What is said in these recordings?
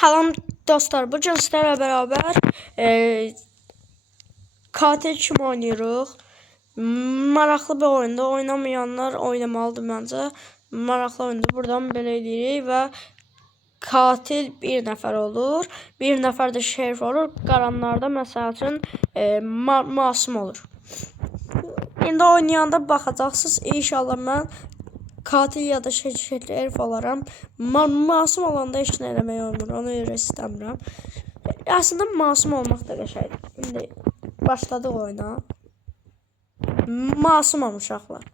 Salam dostlar, bugün sizlerle beraber katil kim oynuyoruz? Maraqlı bir oyunda, oynamayanlar oynamalıdır bence. Maraqlı oyunda buradan belə edirik və katil bir nəfər olur. Bir nəfər də şerif olur. Qaranlarda məsəl üçün masum olur. İndi oynayanda baxacaqsınız. İnşallah mən katil ya da şerif olaram. Masum olanda heç nə eləmək olmur. Onu görə istəmirəm. Aslında masum olmaq da qəşəngdir. İndi başladıq oyuna. Masumam uşaqlar.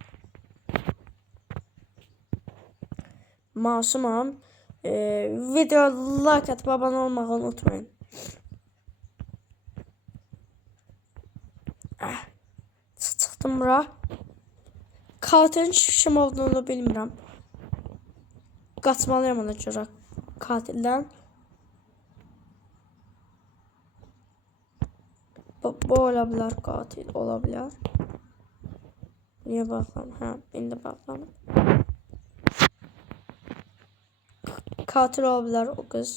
Masumam. Video like atıp abone olmağı unutmayın. Çıxdım bura. Katilin kim olduğunu bilmirəm. Qaçmalıyam ona görə katildən. Bu ola bilər, katil ola bilər. Niyə baxlam? Hə, indi baxlam. Katil ola bilər o qız.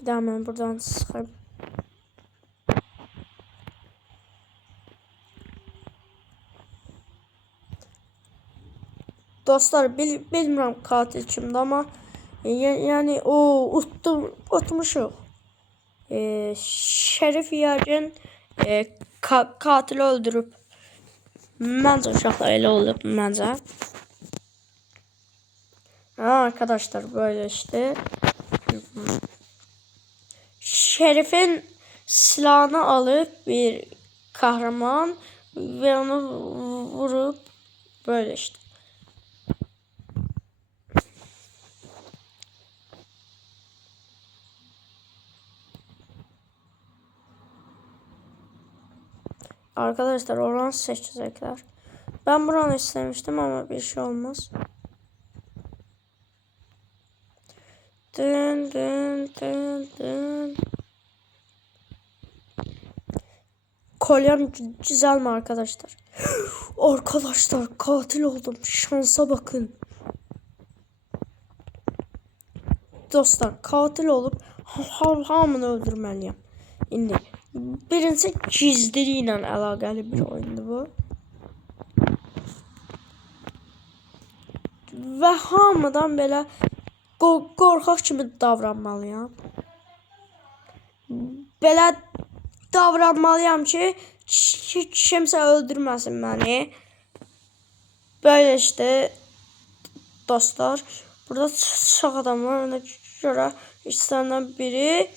Bir daha mən buradan çıxayım. Dostlar, bilmirəm katil kimdir, amma yəni utmuşuq. Şerif yəqin katili öldürüb. Məncə uşaqlar elə olub məncə. Arkadaşlar böyle işte. Şerifin silahını alıp bir kahraman ve onu vurup böyle işte. Arkadaşlar oranı seçecekler. Ben buranı istemiştim ama bir şey olmaz. Dın dın dın dın. Kolyem güzel mi arkadaşlar? Arkadaşlar katil oldum. Şansa bakın. Dostlar katil olup hamını öldürmeliyim. İndi birincisi gizliliğiyle alakalı bir oyundu bu. Ve hamıdan belə qorxaq kimi davranmalıyam. Belə davranmalıyam ki kimsə öldürməsin məni. Böyle işte dostlar. Burada çok adam var. Ona görə işlerinden biri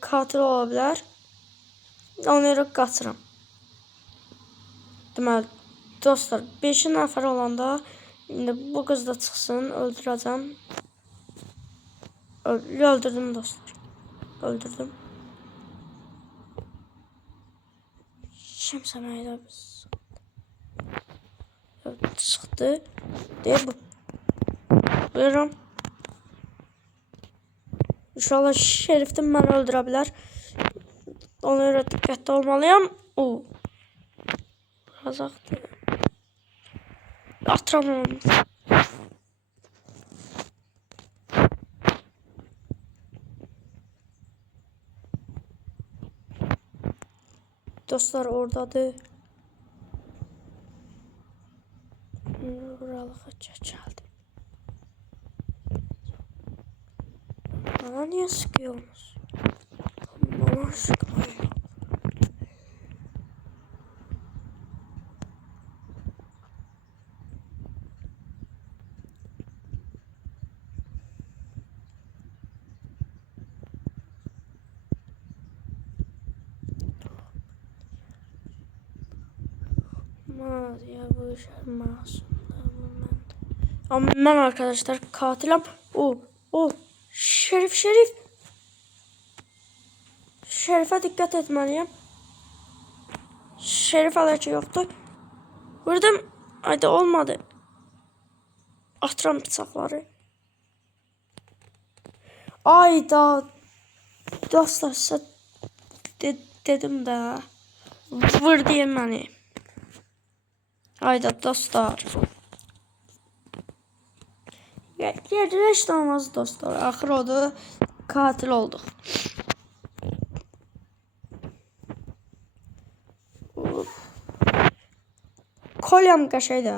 katil olabilir. Ona görə qaçıram. Deməli dostlar 5 nəfər olanda indi bu kız da çıxsın, öldürəcəm. Öldürdüm dostlar. Öldürdüm. Kimsə mənə çıxdı. Deyə bu. Buyurun. İnşallah şerifdən məni öldürə bilər. Ona görə diqqətli olmalıyam. Razaqdır. Atıram onu. Dostlar oradadır. Buralığa gəldi. Bana niye sıkıyorsunuz? Bana sıkmayın. Ya bu işler masum. Ama ben arkadaşlar katilim. Şerif. Şerife dikkat etmeliyim. Şerif alacı yoktu. Vurdum. Haydi olmadı. Atıram bıçakları. Ayda. Dostlar size dedim de. Vur diye beni. Hayda dostlar. Heç də olmaz dostlar. Axır o da katil olduq. Kolyam qəşəng də.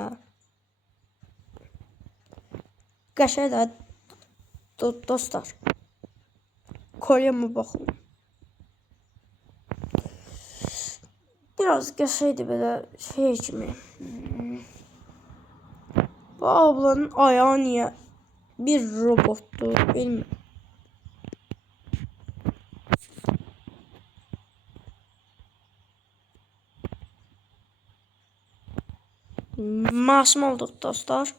Qəşəng də dostlar. Kolyama baxın. Biraz qəşəngdir belə şey kimi. Bu ablanın ayağı niyə bir robotdur bilmirəm. Masum olduq dostlar.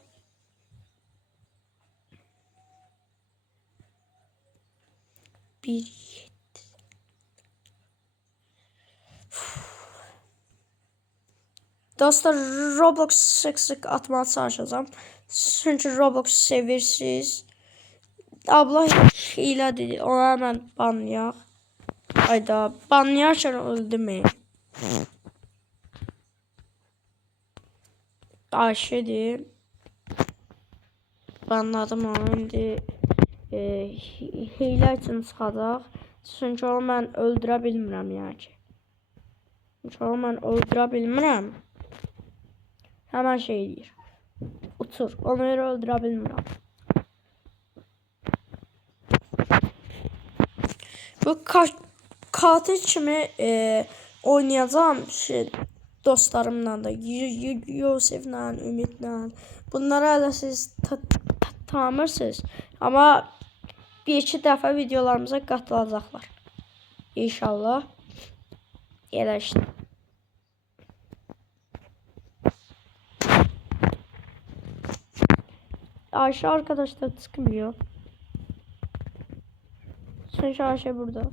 Dostlar Roblox sık atmaya çalışacağım. Çünkü Roblox sevirsiniz. Abla hile dedi. Ona hemen banlayaq. Ayda banlayarken öldürmeyin. Ayşe'dir. Banladım onu indi. Hile için çıxacaq. Çünkü onu mən öldürə bilmirəm yəni ki. Çünkü onu mən öldürə bilmirəm. Hemen şey deyir. Uçur. Onu öldürə bilmirəm. Bu katil kimi oynayacağım dostlarımla da. Yusuf'la, Ümit'le. Bunları hələ siz tanımırsınız. Ama bir-iki dəfə videolarımıza qatılacaqlar. İnşallah. Elə işte. Ayşe arkadaşlar çıkmıyor. Çünkü Ayşe burada.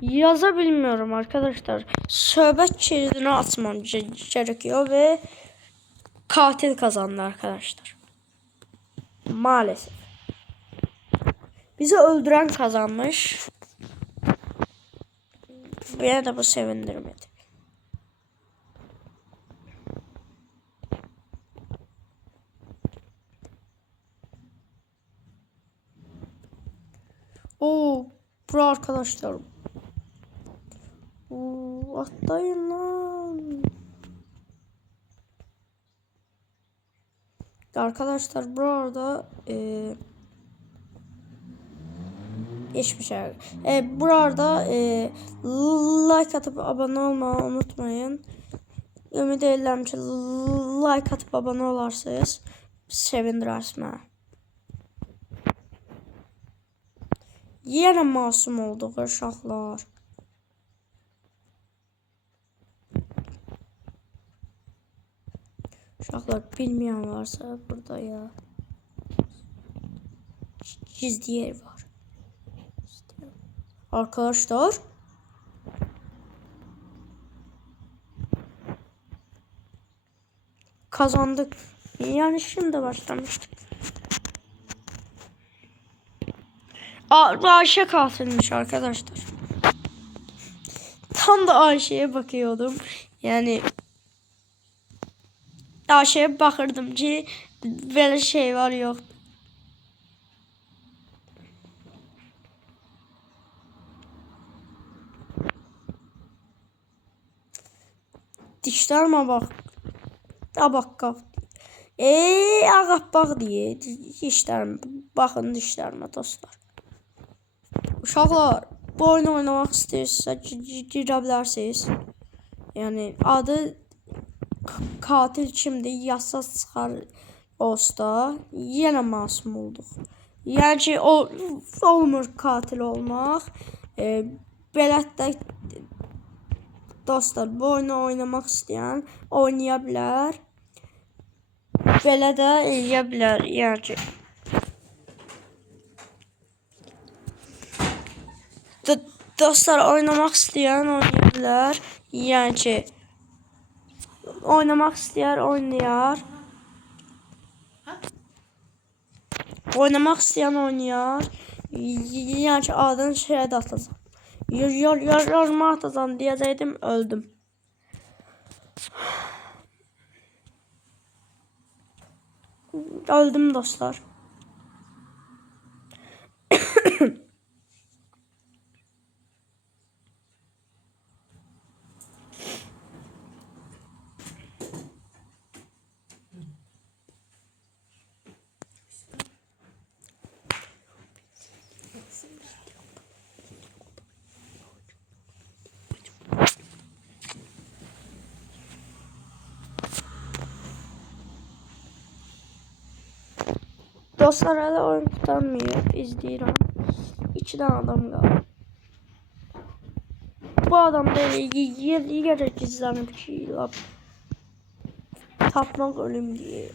Yazabilmiyorum arkadaşlar. Söhbət kilidini açmam gerekiyor ve katil kazandı arkadaşlar. Maalesef. Bizi öldüren kazanmış. Beni de bu sevindirmedi. Oo, bura arkadaşlar. Oo, atlayın lan. Arkadaşlar burada hiçbir şey. Burada like atıp abone olmayı unutmayın. Ümid edirəm ki like atıp abone olarsınız. Sevindirərsiniz mənə. Yenə masum olduq uşaqlar. Uşaqlar bilmeyen varsa burada ya. Gizli yer var. Arkadaşlar. Kazandık. Yani şimdi başlamıştık. Ayşe katilmiş arkadaşlar. Tam da Ayşe'ye bakıyordum. Yani Ayşe'ye bakırdım ki böyle şey var yok. Dişlerime bak. Bak. Ağappaq diye dişlerime. Bakın dişlerime dostlar. Uşaqlar bu oyunu oynamak istiyorsa girə bilərsiniz. Yani adı katil kimdir yazsa çıxar olsa yenə masum olduq. Yəni ki olmur katil olmaq. Belə də dostlar bu oyunu oynamak isteyen oynaya bilər. Belə də eləyə bilər. Yəni ki dostlar oynamak isteyen oynayabilir. Yani ki oynamak isteyen oynayar. Oynamak isteyen oynayar. Yani ki adını şeye de atacağım. Yorma atacağım diyecektim, öldüm. Öldüm dostlar. Dostlar hala oyun tutamıyor. İzleyirəm. 2 tane adam qaldı. Bu adam da yerə gizlənib ki, tapmaq ölüm diye.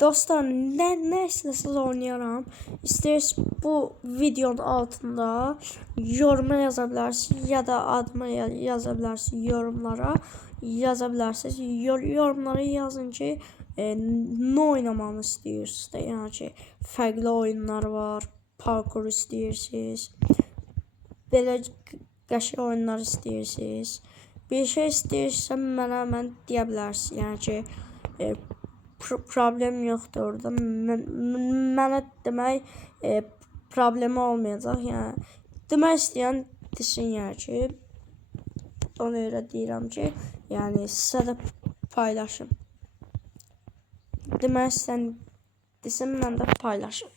Dostlar ne istəsəz oynayaram. İstəyirsiniz bu videonun altında yoruma yazabilirsiniz ya da adıma yazabilirsiniz yorumlara yazabilirsiniz. Yorumlara yazın ki ne oynamamı istəyirsiniz de, yəni ki fərqli oyunlar var, parkur istəyirsiniz, belə qəşəng oyunlar istəyirsiniz. Bir şey istəyirsə mən deyə bilərsiniz, yəni ki problem yoxdur orada. Mənə demək problemi olmayacaq. Yəni demək istəyən desin, yəni ki ona görə deyirəm ki, yəni sizə də paylaşım. Demək istəyən desin, mən də paylaşım.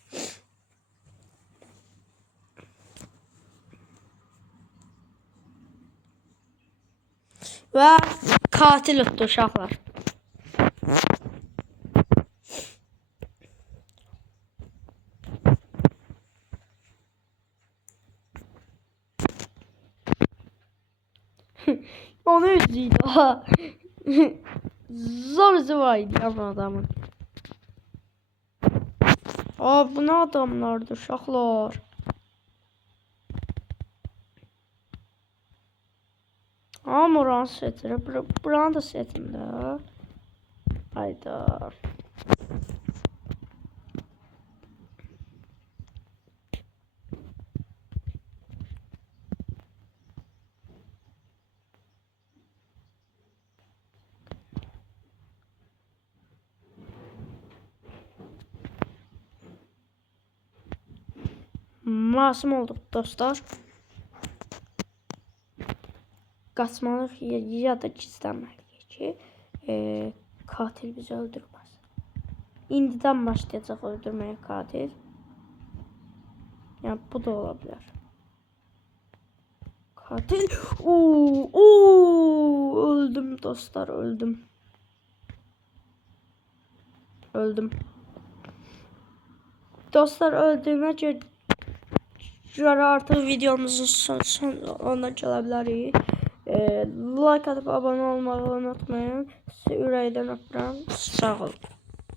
Və katil utdu uşaqlar. Onu üzüydü ha. Zor zıvaydı ama adamın. Aa, bu ne adamlardı uşaqlar. Ama oranı setiri. Buranı da setində. Hayda. Masum olduk dostlar. Kaçmalıyıq ya da gizlənməliyik ki katil bizi öldürməz. İndidən başlayacaq öldürməyə katil. Yəni bu da ola bilər. Katil. Öldüm dostlar, öldüm. Öldüm. Dostlar öldüğüme göre artık videomuzun sonuna gelebiliriz. Like atıp abone olmayı unutmayın. Sizi ürəkdən öpürəm. Sağ olun.